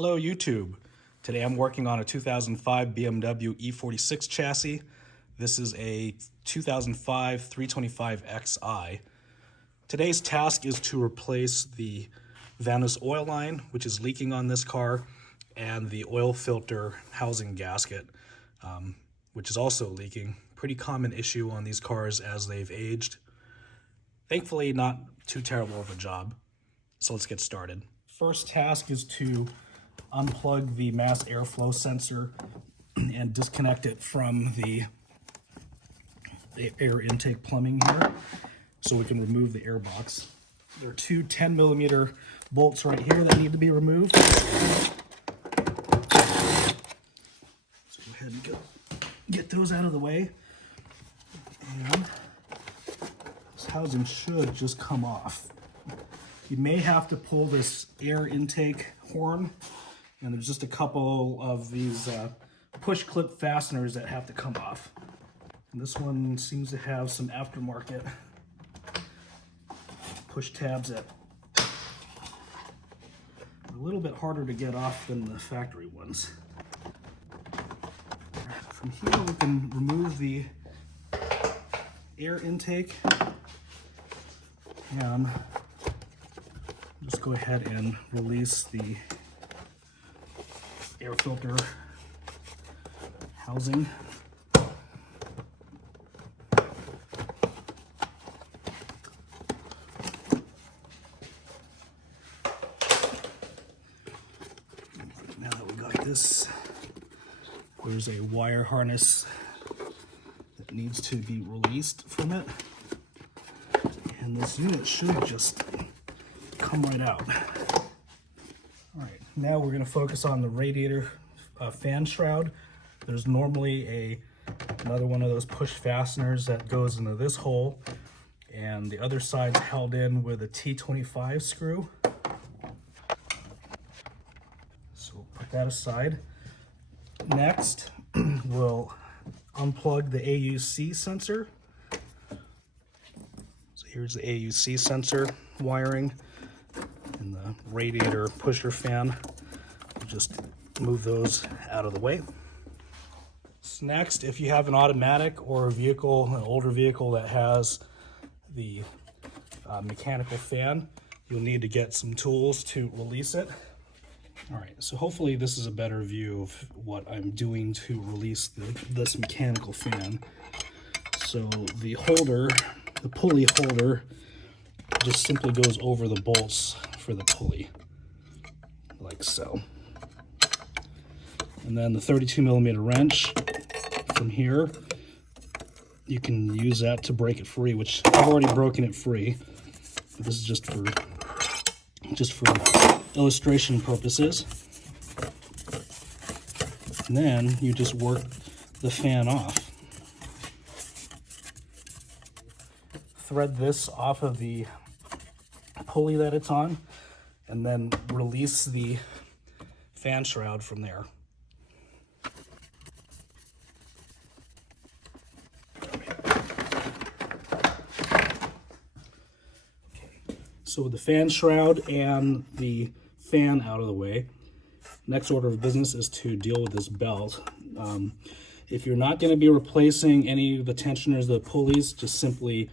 Hello YouTube. Today I'm working on a 2005 BMW E46 chassis. This is a 2005 325xi. Today's task is to replace the VANOs oil line, which is leaking on this car, and the oil filter housing gasket, which is also leaking. Pretty common issue on these cars as they've aged. Thankfully, not too terrible of a job. So let's get started. First task is to unplug the mass airflow sensor and disconnect it from the air intake plumbing here so we can remove the air box. There are two 10mm bolts right here that need to be removed. So go ahead and get those out of the way. And this housing should just come off. You may have to pull this air intake horn, and there's just a couple of these push clip fasteners that have to come off. And this one seems to have some aftermarket push tabs that are a little bit harder to get off than the factory ones. From here we can remove the air intake and just go ahead and release the air filter housing. Now that we got this, there's a wire harness that needs to be released from it, and this unit should just come right out. All right, now we're going to focus on the radiator fan shroud. There's normally another one of those push fasteners that goes into this hole, and the other side's held in with a T25 screw. So we'll put that aside. Next, we'll unplug the AUC sensor. So here's the AUC sensor wiring and the radiator pusher fan. We'll just move those out of the way. So next, if you have an automatic or a vehicle, an older vehicle that has the mechanical fan, you'll need to get some tools to release it. All right, so hopefully this is a better view of what I'm doing to release this mechanical fan. So the holder, the pulley holder, just simply goes over the bolts for the pulley, like so. And then the 32mm wrench from here, you can use that to break it free, which I've already broken it free. This is just for illustration purposes. And then you just work the fan off. Thread this off of the pulley that it's on, and then release the fan shroud from there. So with the fan shroud and the fan out of the way, next order of business is to deal with this belt. If you're not going to be replacing any of the tensioners, the pulleys, just simply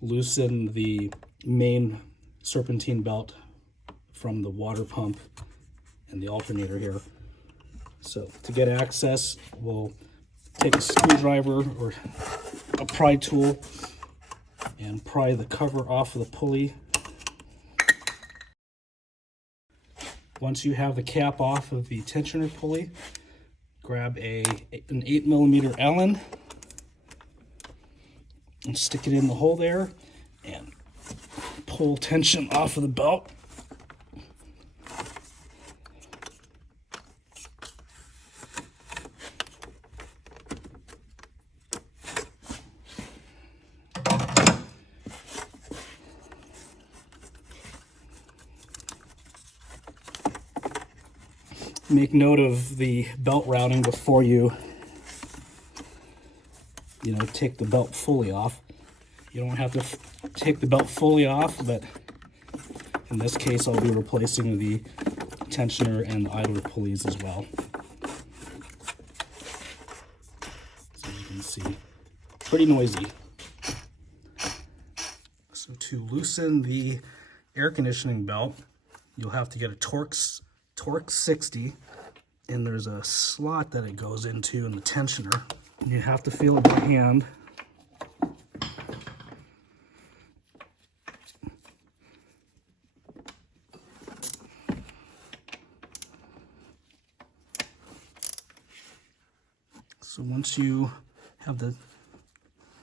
loosen the main serpentine belt from the water pump and the alternator here. So to get access, we'll take a screwdriver or a pry tool and pry the cover off of the pulley. Once you have the cap off of the tensioner pulley, grab an 8mm Allen and stick it in the hole there and pull tension off of the belt. Make note of the belt routing before you take the belt fully off. You don't have to take the belt fully off, but in this case I'll be replacing the tensioner and the idler pulleys as well. So you can see, pretty noisy. So to loosen the air conditioning belt, you'll have to get a Torx 60, and there's a slot that it goes into in the tensioner. And you have to feel it by hand. So once you have the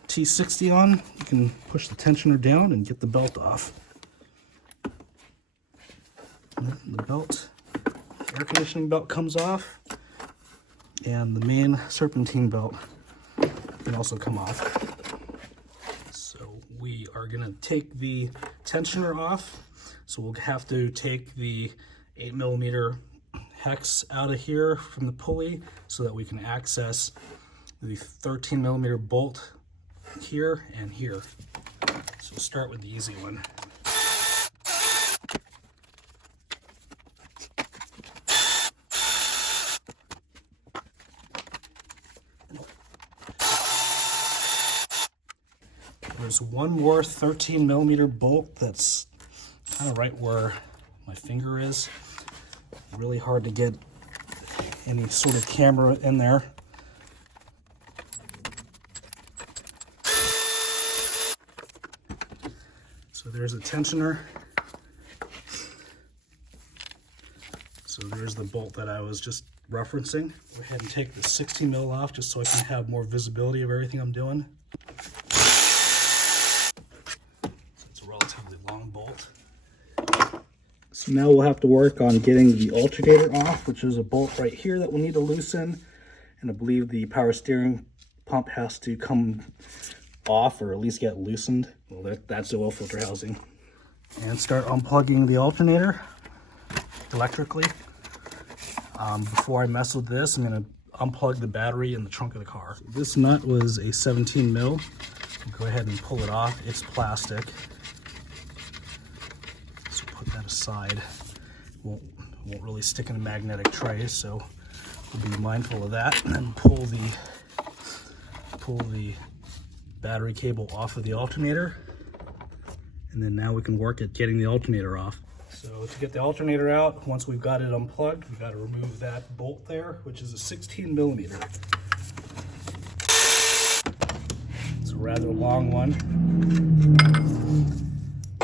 T60 on, you can push the tensioner down and get the belt off. The belt, air conditioning belt comes off, and the main serpentine belt can also come off. So we are going to take the tensioner off. So we'll have to take the 8mm hex out of here from the pulley so that we can access the 13mm bolt here and here. So we'll start with the easy one. There's one more 13mm bolt that's kind of right where my finger is. Really hard to get any sort of camera in there. So there's the tensioner. So there's the bolt that I was just referencing. Go ahead and take the 60mm off just so I can have more visibility of everything I'm doing. It's a relatively long bolt. So now we'll have to work on getting the alternator off, which is a bolt right here that we'll need to loosen. And I believe the power steering pump has to come off, or at least get loosened. Well, that's the oil filter housing. And start unplugging the alternator electrically. Before I mess with this, I'm going to unplug the battery in the trunk of the car. So this nut was a 17mm. I'll go ahead and pull it off. It's plastic. So put that aside. Won't really stick in a magnetic tray, so we'll be mindful of that. And then pull the battery cable off of the alternator. And then now we can work at getting the alternator off. So to get the alternator out, once we've got it unplugged, we've got to remove that bolt there, which is a 16mm. It's a rather long one.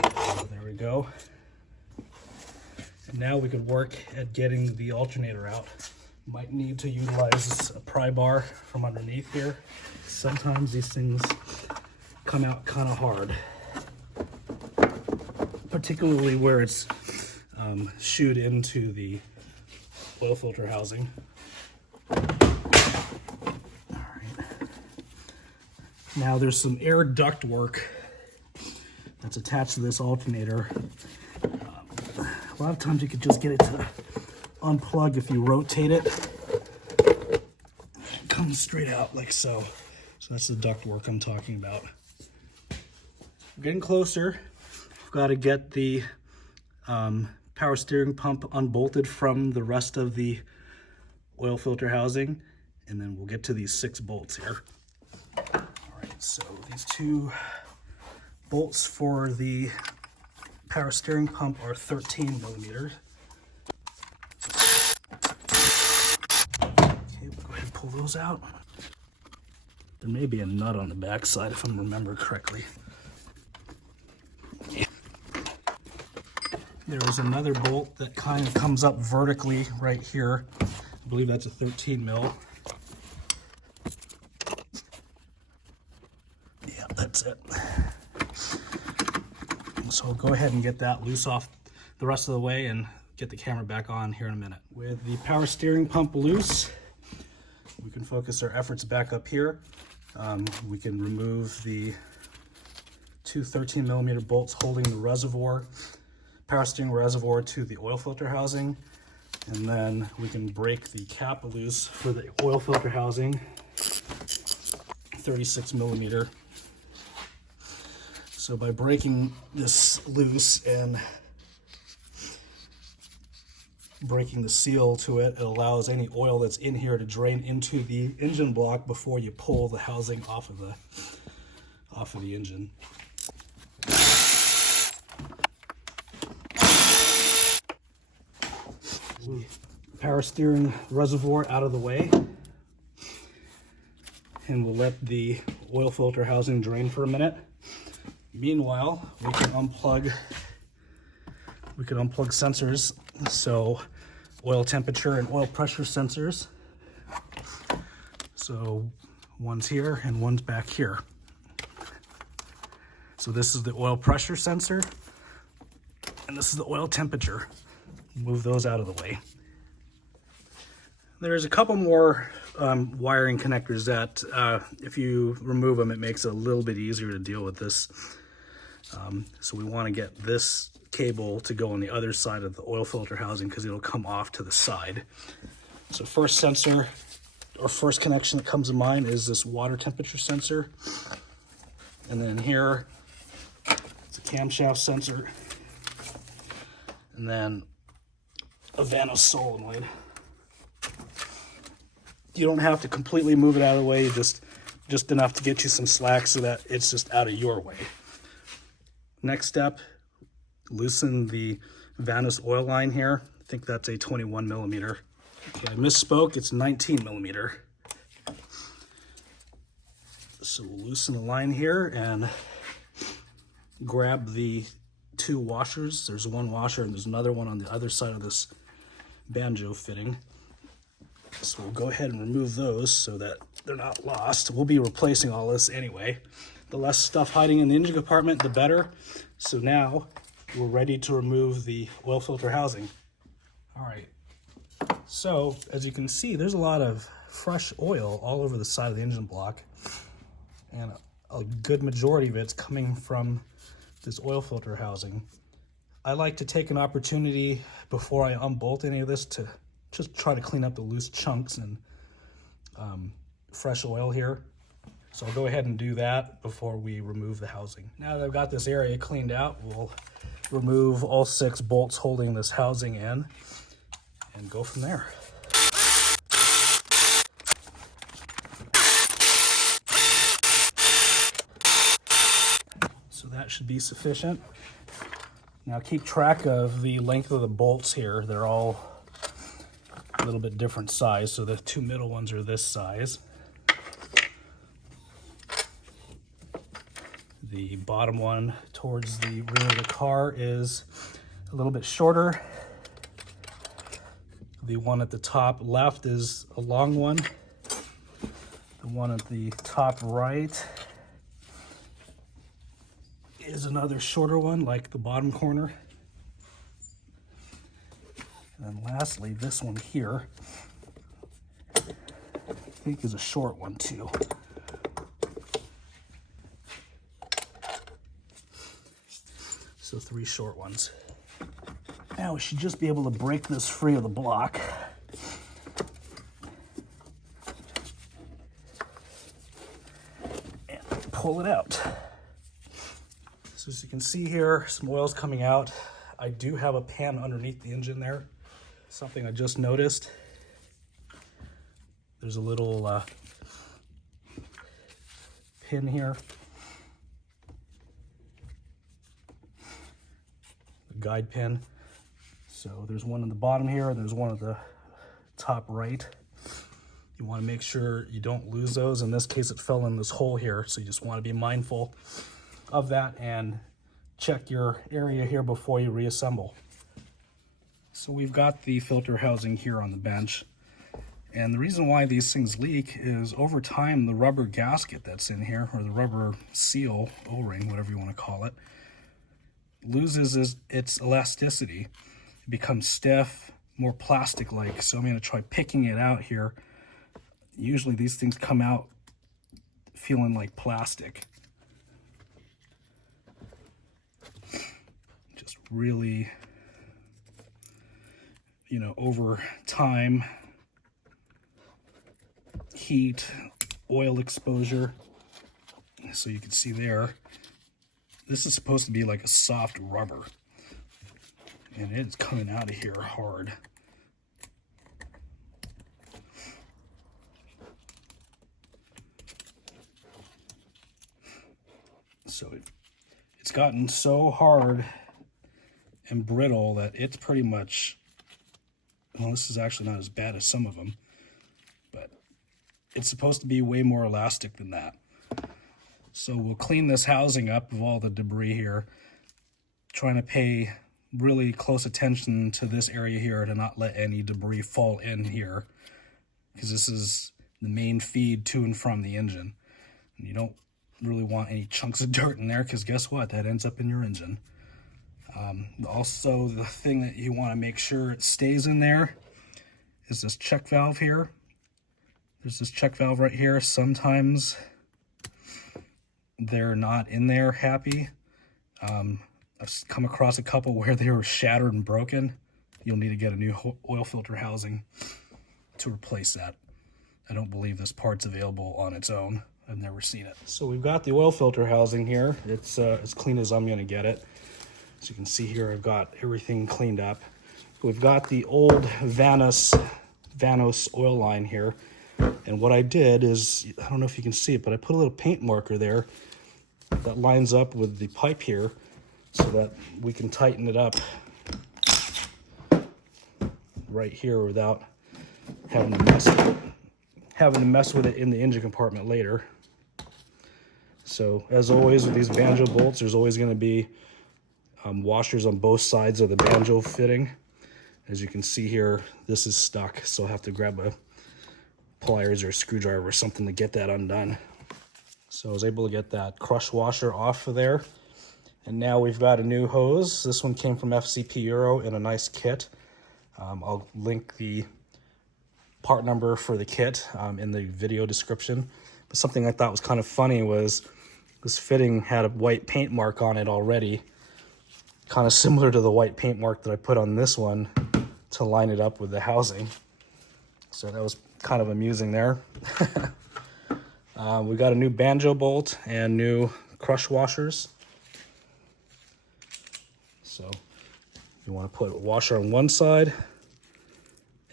So there we go. And now we could work at getting the alternator out. Might need to utilize a pry bar from underneath here. Sometimes these things come out kind of hard, particularly where it's shoot into the oil filter housing. All right. Now there's some air duct work that's attached to this alternator. A lot of times you could just get it to unplug if you rotate it. It comes straight out like so. So that's the duct work I'm talking about. We're getting closer. We've got to get the power steering pump unbolted from the rest of the oil filter housing, and then we'll get to these 6 bolts here. All right, so these 2 bolts for the power steering pump are 13mm. Okay, we'll go ahead and pull those out. There may be a nut on the back side if I remember correctly. There's another bolt that kind of comes up vertically right here. I believe that's a 13mm. Yeah, that's it. So I'll go ahead and get that loose off the rest of the way and get the camera back on here in a minute. With the power steering pump loose, we can focus our efforts back up here. We can remove the 2 13mm bolts holding the reservoir, power steering reservoir to the oil filter housing, and then we can break the cap loose for the oil filter housing, 36mm. So by breaking this loose and breaking the seal to it, it allows any oil that's in here to drain into the engine block before you pull the housing off of the engine. Power steering reservoir out of the way, and we'll let the oil filter housing drain for a minute. Meanwhile, we can unplug sensors, so oil temperature and oil pressure sensors. So one's here and one's back here. So this is the oil pressure sensor, and this is the oil temperature. Move those out of the way. There's a couple more wiring connectors that if you remove them, it makes it a little bit easier to deal with this. So we want to get this cable to go on the other side of the oil filter housing because it'll come off to the side. So first sensor or first connection that comes to mind is this water temperature sensor. And then here, it's a camshaft sensor. And then a VANOs solenoid. You don't have to completely move it out of the way, just enough to get you some slack so that it's just out of your way. Next step, loosen the VANOs oil line here. I think that's a 21 millimeter. Okay, I misspoke, it's 19 millimeter. So we'll loosen the line here and grab the two washers. There's one washer and there's another one on the other side of this banjo fitting. So we'll go ahead and remove those so that they're not lost. We'll be replacing all this anyway. The less stuff hiding in the engine compartment, the better. So now we're ready to remove the oil filter housing. All right, so as you can see, there's a lot of fresh oil all over the side of the engine block, and a good majority of it's coming from this oil filter housing. I like to take an opportunity before I unbolt any of this to just try to clean up the loose chunks and fresh oil here. So I'll go ahead and do that before we remove the housing. Now that I've got this area cleaned out, we'll remove all 6 bolts holding this housing in and go from there. So that should be sufficient. Now keep track of the length of the bolts here. They're all a little bit different size. So the 2 middle ones are this size. The bottom one towards the rear of the car is a little bit shorter. The one at the top left is a long one. The one at the top right is another shorter one, like the bottom corner. And then lastly, this one here, I think is a short one too. So 3 short ones. Now we should just be able to break this free of the block. And pull it out. So as you can see here, some oil's coming out. I do have a pan underneath the engine there. Something I just noticed. There's a little pin here. A guide pin. So there's one on the bottom here, and there's one at the top right. You want to make sure you don't lose those. In this case, it fell in this hole here, so you just want to be mindful of that and check your area here before you reassemble. So we've got the filter housing here on the bench, and the reason why these things leak is over time the rubber gasket that's in here, or the rubber seal, O-ring, whatever you want to call it, loses its elasticity. It becomes stiff, more plastic-like. So I'm going to try picking it out here. Usually these things come out feeling like plastic. Just really, you know, over time, heat, oil exposure. So you can see there, this is supposed to be like a soft rubber. And it's coming out of here hard. So it's gotten so hard and brittle that it's pretty much, well, this is actually not as bad as some of them, but it's supposed to be way more elastic than that. So we'll clean this housing up of all the debris here, trying to pay really close attention to this area here to not let any debris fall in here, because this is the main feed to and from the engine. And you don't really want any chunks of dirt in there, because guess what? That ends up in your engine. Also, the thing that you want to make sure it stays in there is this check valve here. There's this check valve right here. Sometimes they're not in there happy. I've come across a couple where they were shattered and broken. You'll need to get a new oil filter housing to replace that. I don't believe this part's available on its own. I've never seen it. So we've got the oil filter housing here. It's as clean as I'm gonna get it. As you can see here, I've got everything cleaned up. We've got the old VANOs oil line here. And what I did is, I don't know if you can see it, but I put a little paint marker there that lines up with the pipe here so that we can tighten it up right here without having to mess with it in the engine compartment later. So as always with these banjo bolts, there's always going to be washers on both sides of the banjo fitting. As you can see here, this is stuck, so I'll have to grab a pliers or a screwdriver or something to get that undone. So I was able to get that crush washer off of there. And now we've got a new hose. This one came from FCP Euro in a nice kit. I'll link the part number for the kit in the video description. But something I thought was kind of funny was this fitting had a white paint mark on it already, kind of similar to the white paint mark that I put on this one to line it up with the housing. So that was kind of amusing there. We got a new banjo bolt and new crush washers. So you want to put a washer on one side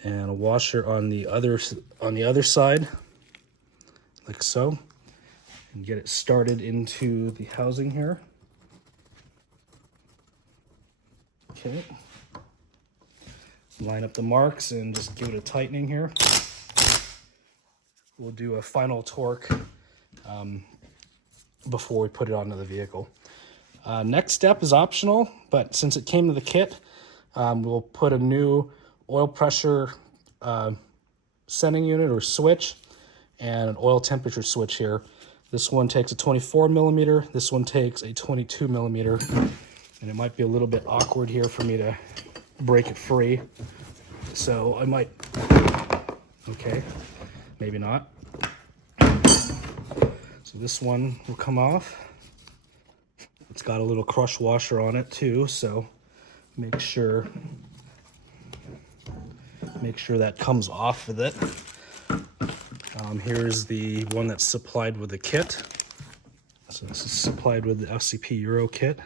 and a washer on the other side, like so, and get it started into the housing here. Okay. Line up the marks and just give it a tightening here. We'll do a final torque before we put it onto the vehicle. Next step is optional, but since it came to the kit, we'll put a new oil pressure sending unit or switch and an oil temperature switch here. This one takes a 24 millimeter, this one takes a 22 millimeter, and it might be a little bit awkward here for me to break it free. So I might, okay, maybe not. So this one will come off. It's got a little crush washer on it too, so make sure that comes off with it. Here's the one that's supplied with the kit. So this is supplied with the FCP Euro kit.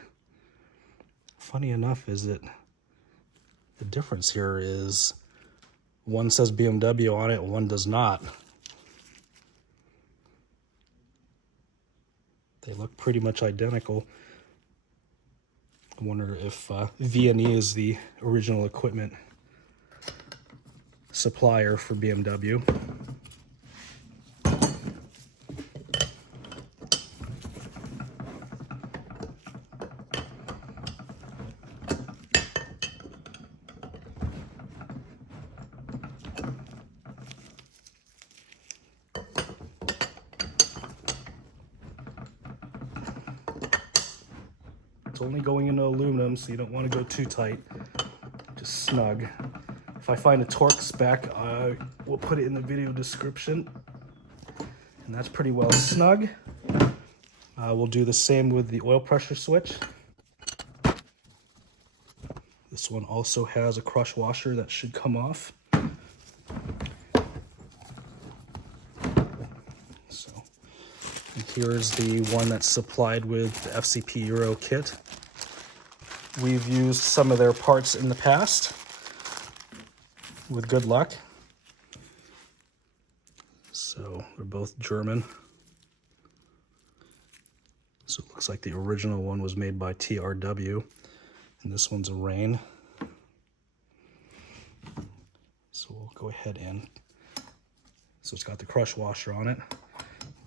Funny enough is that the difference here is one says BMW on it, one does not. They look pretty much identical. I wonder if V&E is the original equipment supplier for BMW. It's only going into aluminum, so you don't want to go too tight, just snug. If I find a torque spec, I will put it in the video description. And that's pretty well snug. We'll do the same with the oil pressure switch. This one also has a crush washer that should come off. So, and here's the one that's supplied with the FCP Euro kit. We've used some of their parts in the past with good luck. So they're both German. So it looks like the original one was made by TRW, and this one's a Rain. So we'll go ahead and, so it's got the crush washer on it.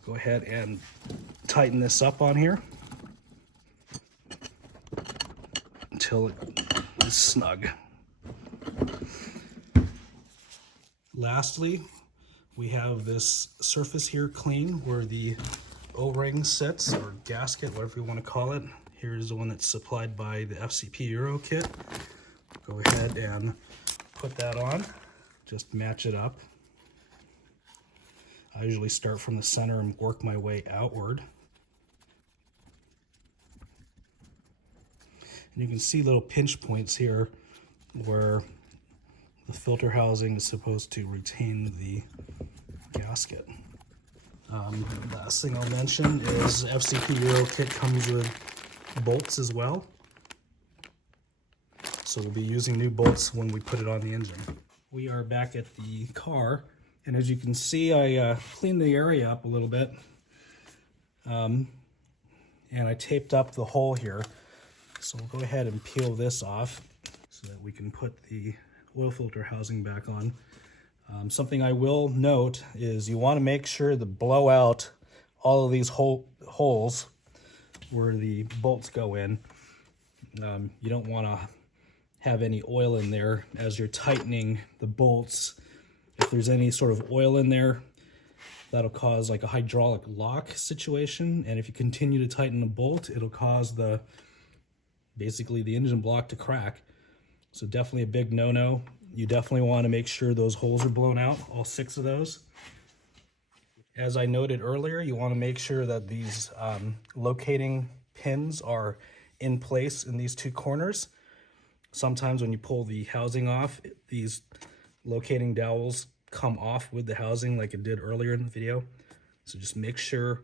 Go ahead and tighten this up on here until it is snug. Lastly, we have this surface here clean where the O-ring sits, or gasket, whatever you want to call it. Here's the one that's supplied by the FCP Euro kit. Go ahead and put that on, just match it up. I usually start from the center and work my way outward. And you can see little pinch points here where the filter housing is supposed to retain the gasket. Last thing I'll mention is FCP Euro kit comes with bolts as well. So we'll be using new bolts when we put it on the engine. We are back at the car, and as you can see, I cleaned the area up a little bit. And I taped up the hole here. So we'll go ahead and peel this off so that we can put the oil filter housing back on. Something I will note is you want to make sure to blow out all of these holes where the bolts go in. You don't want to have any oil in there as you're tightening the bolts. If there's any sort of oil in there, that'll cause like a hydraulic lock situation. And if you continue to tighten the bolt, it'll cause basically the engine block to crack. So definitely a big no-no. You definitely want to make sure those holes are blown out, all 6 of those. As I noted earlier, you want to make sure that these locating pins are in place in these 2 corners. Sometimes when you pull the housing off, these locating dowels come off with the housing like it did earlier in the video. So just make sure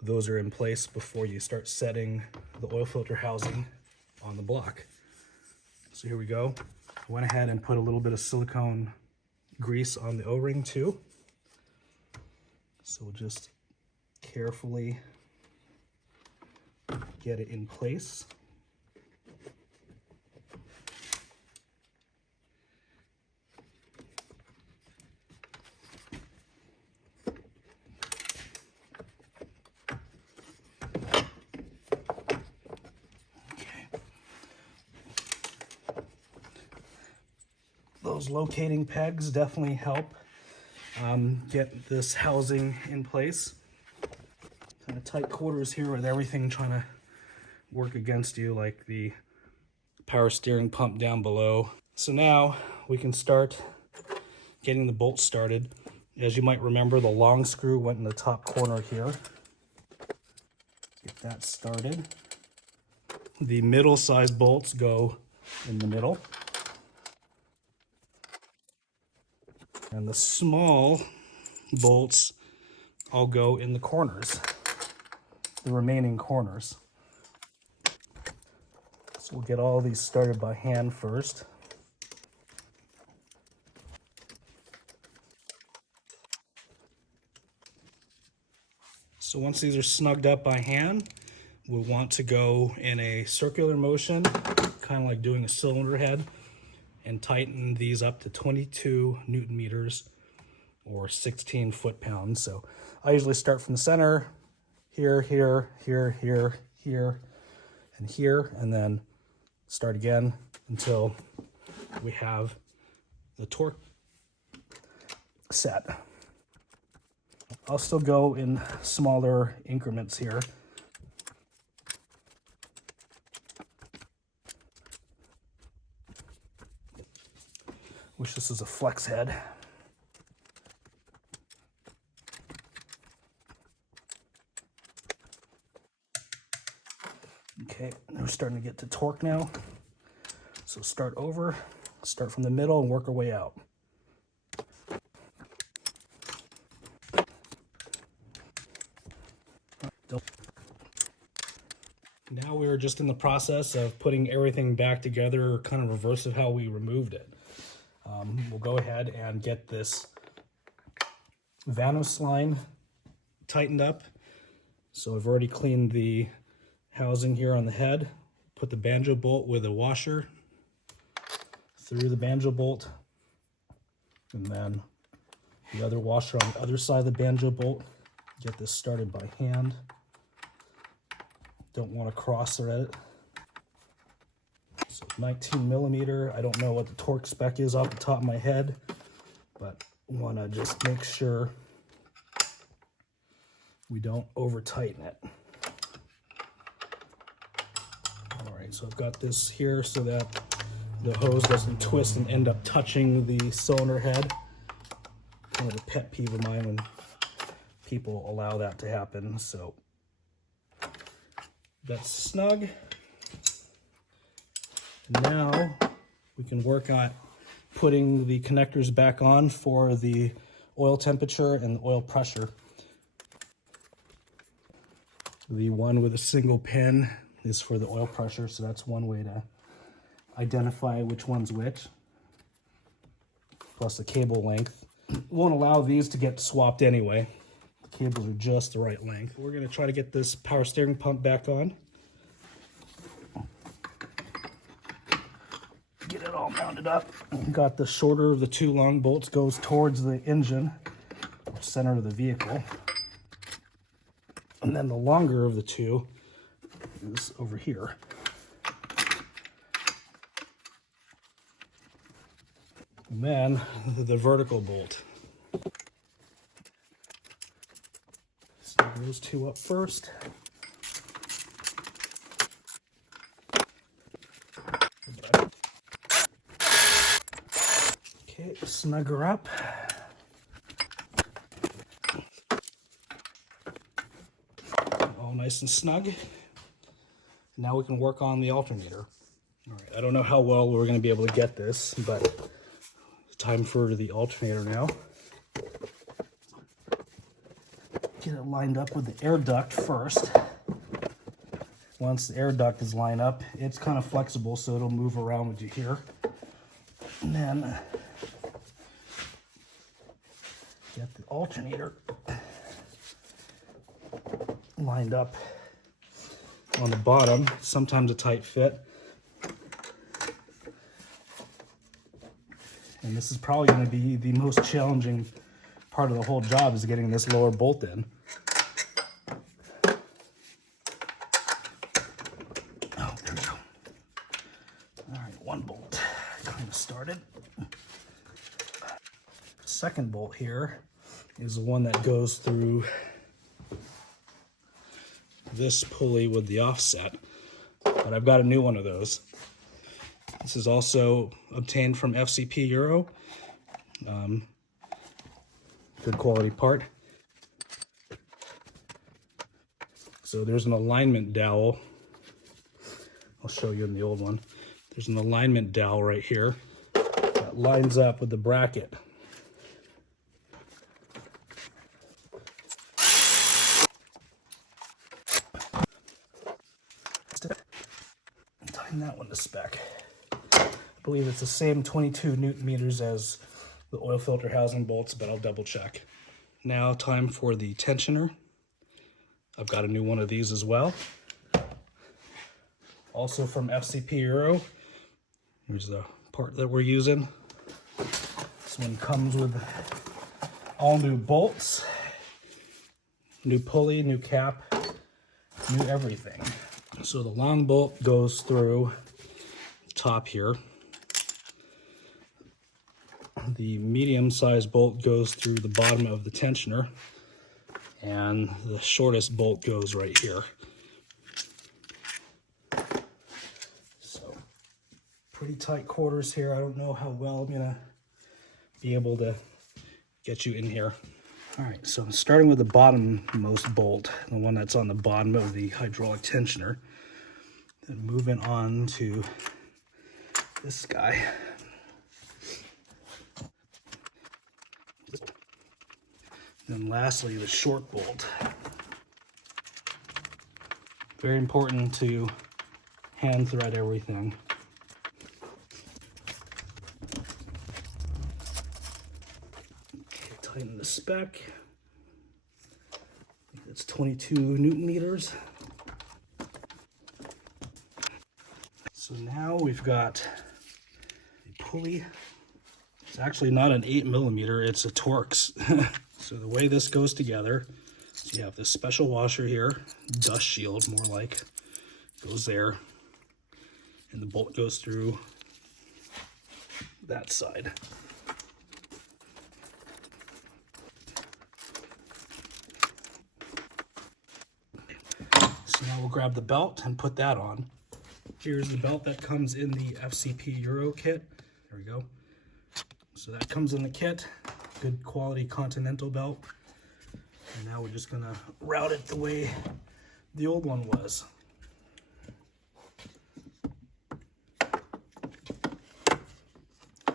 those are in place before you start setting the oil filter housing on the block. So here we go. I went ahead and put a little bit of silicone grease on the O-ring too. So we'll just carefully get it in place. Those locating pegs definitely help get this housing in place. Kind of tight quarters here with everything trying to work against you, like the power steering pump down below. So now we can start getting the bolts started. As you might remember, the long screw went in the top corner here. Get that started. The middle-sized bolts go in the middle. And the small bolts all go in the corners, the remaining corners. So we'll get all these started by hand first. So once these are snugged up by hand, we'll want to go in a circular motion, kind of like doing a cylinder head, and tighten these up to 22 Newton meters or 16 foot-pounds. So I usually start from the center, here, here, here, here, here, and here, and then start again until we have the torque set. I'll still go in smaller increments here. Wish this was a flex head. Okay, we're starting to get to torque now. So start over, start from the middle and work our way out. Now we're just in the process of putting everything back together, kind of reverse of how we removed it. We'll go ahead and get this VANOs line tightened up. So I've already cleaned the housing here on the head. Put the banjo bolt with a washer through the banjo bolt, and then the other washer on the other side of the banjo bolt. Get this started by hand. Don't want to cross thread it. So 19 millimeter. I don't know what the torque spec is off the top of my head, but want to just make sure we don't over tighten it. All right, so I've got this here so that the hose doesn't twist and end up touching the cylinder head. Kind of a pet peeve of mine when people allow that to happen. So that's snug. Now we can work on putting the connectors back on for the oil temperature and oil pressure. The one with a single pin is for the oil pressure, so that's one way to identify which one's which. Plus the cable length. Won't allow these to get swapped anyway. The cables are just the right length. We're going to try to get this power steering pump back on. Get it all mounted up. Got the shorter of the two long bolts goes towards the engine, or center of the vehicle. And then the longer of the two is over here. And then the vertical bolt. Snug those two up first. Okay, snug her up. All nice and snug. Now we can work on the alternator. All right, I don't know how well we're going to be able to get this, but it's time for the alternator now. Get it lined up with the air duct first. Once the air duct is lined up, it's kind of flexible, so it'll move around with you here. And then get the alternator lined up on the bottom. Sometimes a tight fit. And this is probably going to be the most challenging part of the whole job, is getting this lower bolt in. Oh, there we go. All right, one bolt kind of started. Second bolt here is the one that goes through this pulley with the offset, but I've got a new one of those. This is also obtained from FCP Euro. Good quality part. So there's an alignment dowel. I'll show you in the old one. There's an alignment dowel right here that lines up with the bracket. Tighten that one to spec. I believe it's the same 22 Newton meters as the oil filter housing bolts, but I'll double check. Now time for the tensioner. I've got a new one of these as well. Also from FCP Euro. Here's the part that we're using. This one comes with all new bolts, new pulley, new cap, new everything. So the long bolt goes through the top here. The medium-sized bolt goes through the bottom of the tensioner, and the shortest bolt goes right here. So pretty tight quarters here. I don't know how well I'm gonna be able to get you in here. All right, so I'm starting with the bottommost bolt, the one that's on the bottom of the hydraulic tensioner. Then moving on to this guy. And lastly, the short bolt. Very important to hand thread everything. Okay, tighten the spec. I think it's 22 Newton meters. So now we've got a pulley. It's actually not an 8mm, it's a Torx. So the way this goes together, so you have this special washer here, dust shield more like, goes there, and the bolt goes through that side. So now we'll grab the belt and put that on. Here's the belt that comes in the FCP Euro kit. There we go. So that comes in the kit. Good quality Continental belt. And now we're just gonna route it the way the old one was.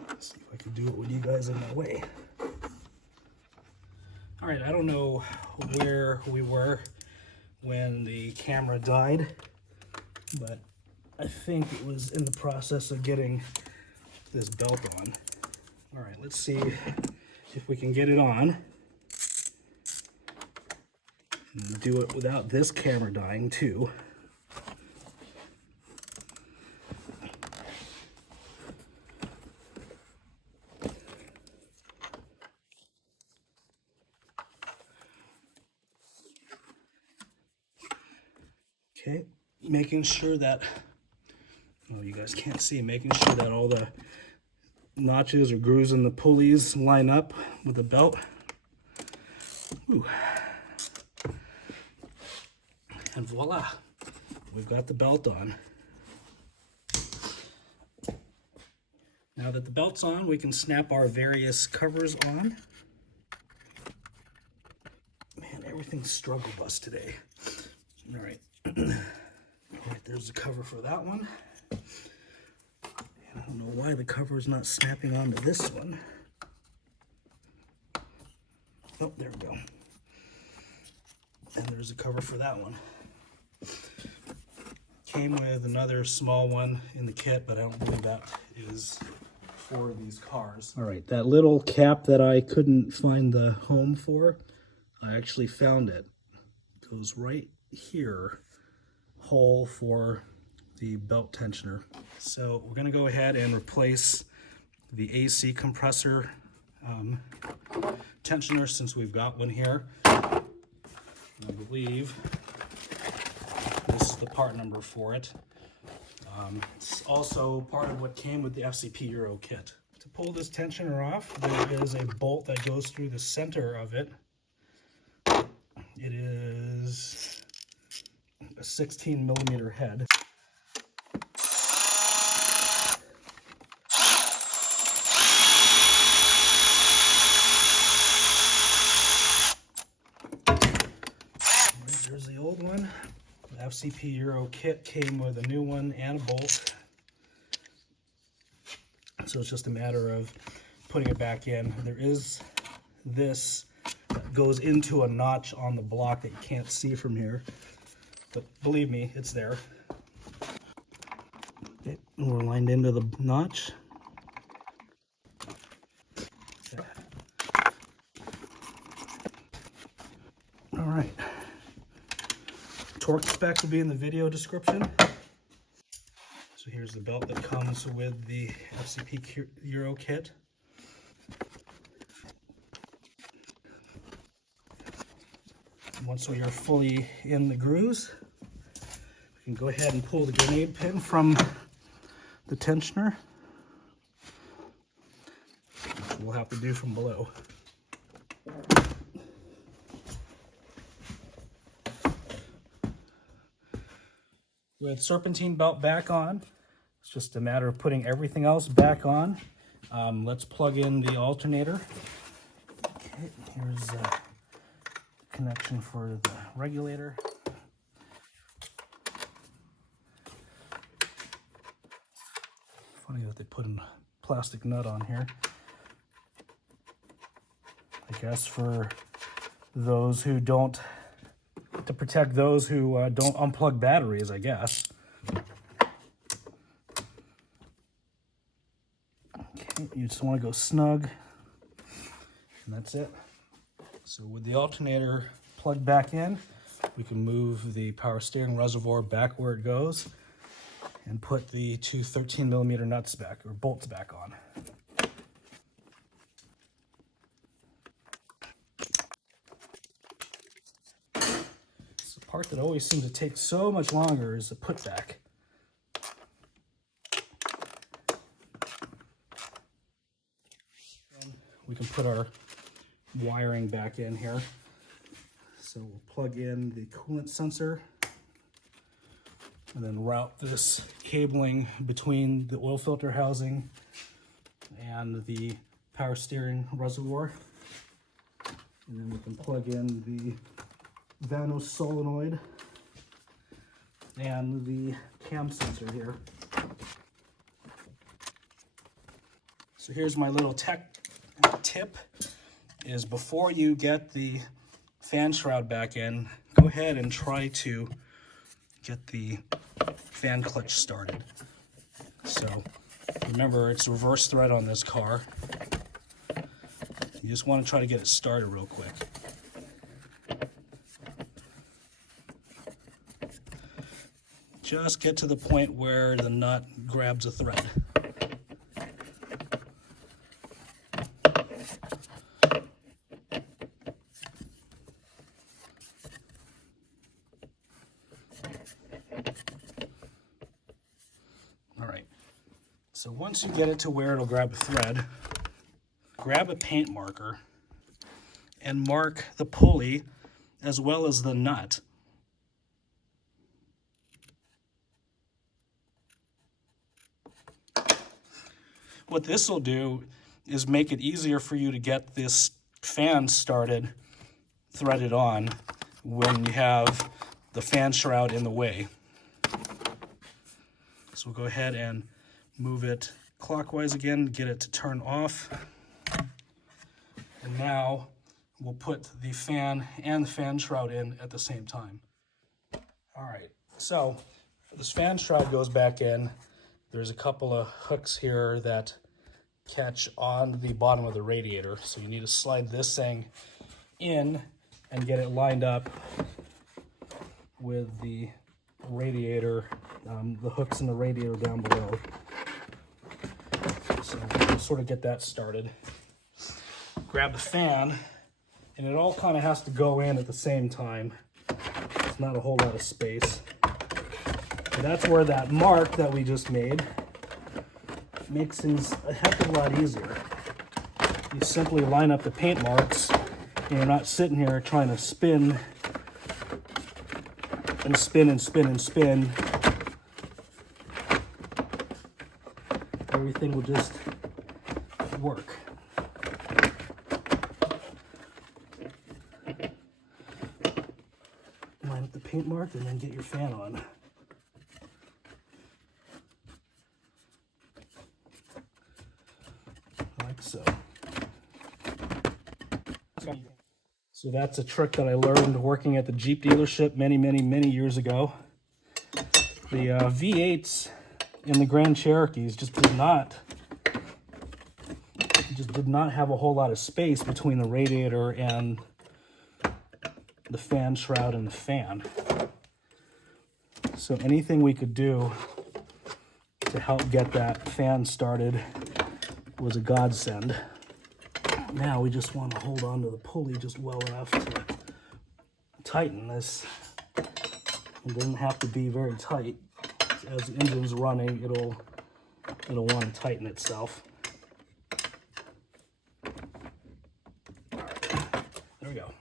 Let's see if I can do it with you guys in my way. All right, I don't know where we were when the camera died, but I think it was in the process of getting this belt on. All right, let's see if we can get it on and do it without this camera dying too. Okay, making sure that, oh, you guys can't see, making sure that all the notches or grooves in the pulleys line up with the belt. Ooh. And voila, we've got the belt on. Now that the belt's on, we can snap our various covers on. Man, everything's struggle bus today. All right. All right, there's the cover for that one. And I don't know why the cover is not snapping onto this one. Oh, there we go. And there's a cover for that one. Came with another small one in the kit, but I don't believe that is for these cars. All right, that little cap that I couldn't find the home for, I actually found it. It goes right here, hole for the belt tensioner. So we're gonna go ahead and replace the AC compressor tensioner since we've got one here. I believe this is the part number for it. It's also part of what came with the FCP Euro kit. To pull this tensioner off, there is a bolt that goes through the center of it. It is a 16mm head. There's the old one. The FCP Euro kit came with a new one and a bolt. So it's just a matter of putting it back in. There is this that goes into a notch on the block that you can't see from here. But believe me, it's there. Okay, and we're lined into the notch. Okay. All right. Torque specs will be in the video description. So here's the belt that comes with the FCP Euro kit. Once we are fully in the grooves, we can go ahead and pull the grenade pin from the tensioner, which we'll have to do from below. With serpentine belt back on, it's just a matter of putting everything else back on. Let's plug in the alternator. Okay, here's a connection for the regulator. Funny that they put a plastic nut on here. I guess for those who don't, to protect those who don't unplug batteries, I guess. Okay, you just want to go snug, and that's it. So with the alternator plugged back in, we can move the power steering reservoir back where it goes and put the two 13mm nuts back, or bolts back on. It's the part that always seems to take so much longer is the putback. We can put our wiring back in here. So we'll plug in the coolant sensor and then route this cabling between the oil filter housing and the power steering reservoir. And then we can plug in the VANOs solenoid and the cam sensor here. So here's my little tech tip, is before you get the fan shroud back in, go ahead and try to get the fan clutch started. So remember, it's reverse thread on this car. You just want to try to get it started real quick. Just get to the point where the nut grabs a thread. All right, so once you get it to where it'll grab a thread, grab a paint marker and mark the pulley as well as the nut. What this will do is make it easier for you to get this fan started, threaded on, when you have the fan shroud in the way. So we'll go ahead and move it clockwise again, get it to turn off. And now we'll put the fan and the fan shroud in at the same time. All right, so this fan shroud goes back in. There's a couple of hooks here that catch on the bottom of the radiator. So you need to slide this thing in and get it lined up with the radiator, the hooks in the radiator down below. So we'll sort of get that started. Grab the fan, and it all kind of has to go in at the same time. There's not a whole lot of space. And that's where that mark that we just made makes things a heck of a lot easier. You simply line up the paint marks, and you're not sitting here trying to spin and spin and spin and spin. Everything will just work. Line up the paint mark and then get your fan on. Like so. So that's a trick that I learned working at the Jeep dealership many years ago. The V8s in the Grand Cherokees just did not have a whole lot of space between the radiator and the fan shroud and the fan. So anything we could do to help get that fan started was a godsend. Now we just want to hold on to the pulley just well enough to tighten this. It doesn't have to be very tight. As the engine's running, it'll want to tighten itself. All right, there we go.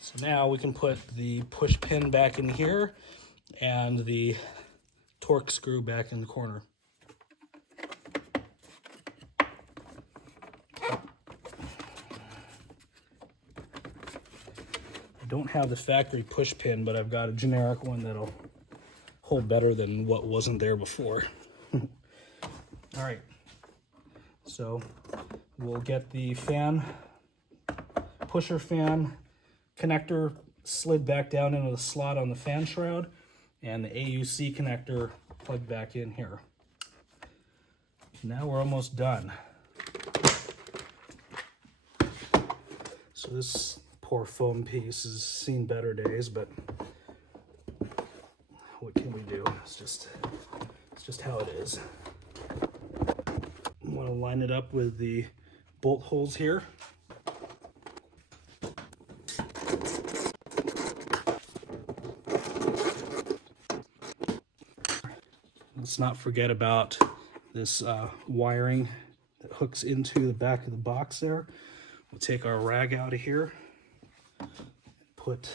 So now we can put the push pin back in here and the torque screw back in the corner. I don't have the factory push pin, but I've got a generic one that'll hold better than what wasn't there before. All right, so we'll get the fan, pusher fan connector slid back down into the slot on the fan shroud, and the AUC connector plugged back in here. Now we're almost done. So this poor foam piece has seen better days, but what can we do? It's just how it is. I want to line it up with the bolt holes here. Let's not forget about this wiring that hooks into the back of the box there. We'll take our rag out of here, put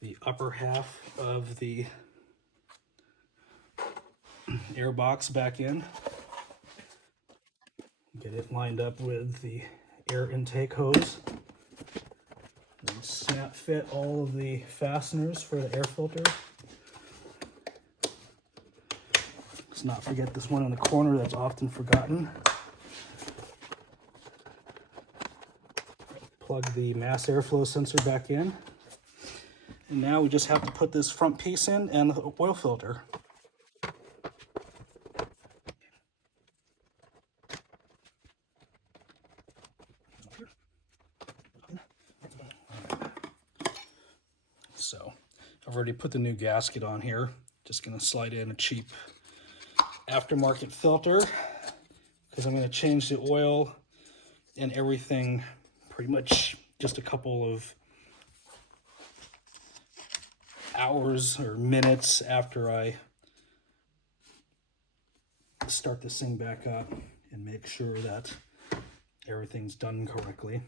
the upper half of the air box back in, get it lined up with the air intake hose, and snap fit all of the fasteners for the air filter. Let's not forget this one in the corner that's often forgotten. Plug the mass airflow sensor back in. And now we just have to put this front piece in and the oil filter. So I've already put the new gasket on here. Just gonna slide in a cheap aftermarket filter because I'm gonna change the oil and everything pretty much just a couple of hours or minutes after I start this thing back up and make sure that everything's done correctly.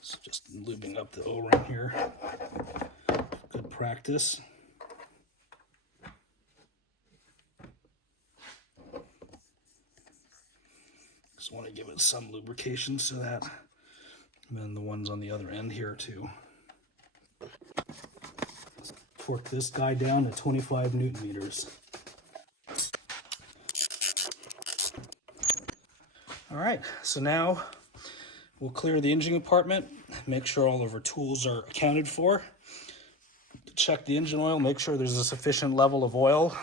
So just lubing up the O-ring here. Good practice. Just want to give it some lubrication so that, and then the ones on the other end here too. Torque this guy down to 25 Newton meters. All right, so now we'll clear the engine compartment, make sure all of our tools are accounted for. Check the engine oil, make sure there's a sufficient level of oil,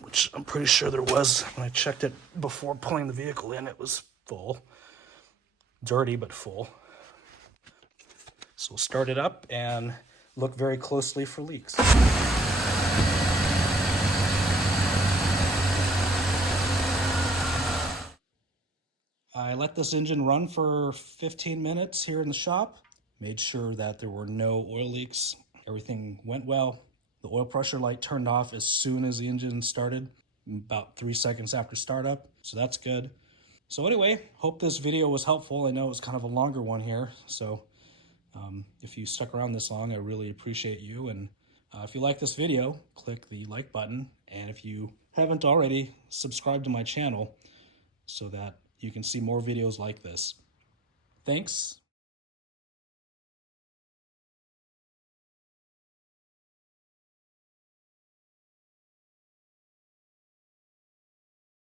which I'm pretty sure there was when I checked it before pulling the vehicle in. It was full. Dirty, but full. So we'll start it up and look very closely for leaks. I let this engine run for 15 minutes here in the shop. Made sure that there were no oil leaks. Everything went well. The oil pressure light turned off as soon as the engine started, about 3 seconds after startup, so that's good. So anyway, hope this video was helpful. I know it's kind of a longer one here, so if you stuck around this long, I really appreciate you. And if you like this video, click the like button. And if you haven't already, subscribe to my channel so that you can see more videos like this. Thanks.